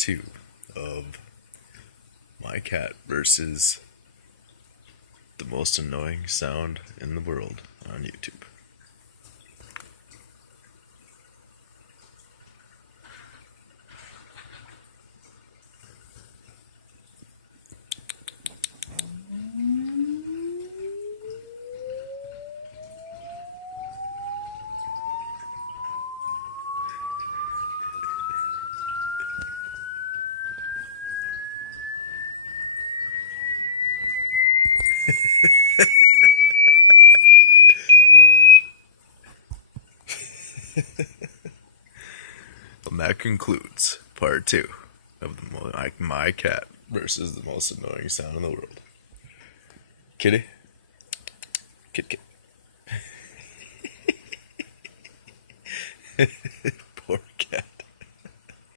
2 of my cat versus the most annoying sound in the world on YouTube. And that concludes part 2 of my cat versus the most annoying sound in the world. Kitty? Kit. Poor cat.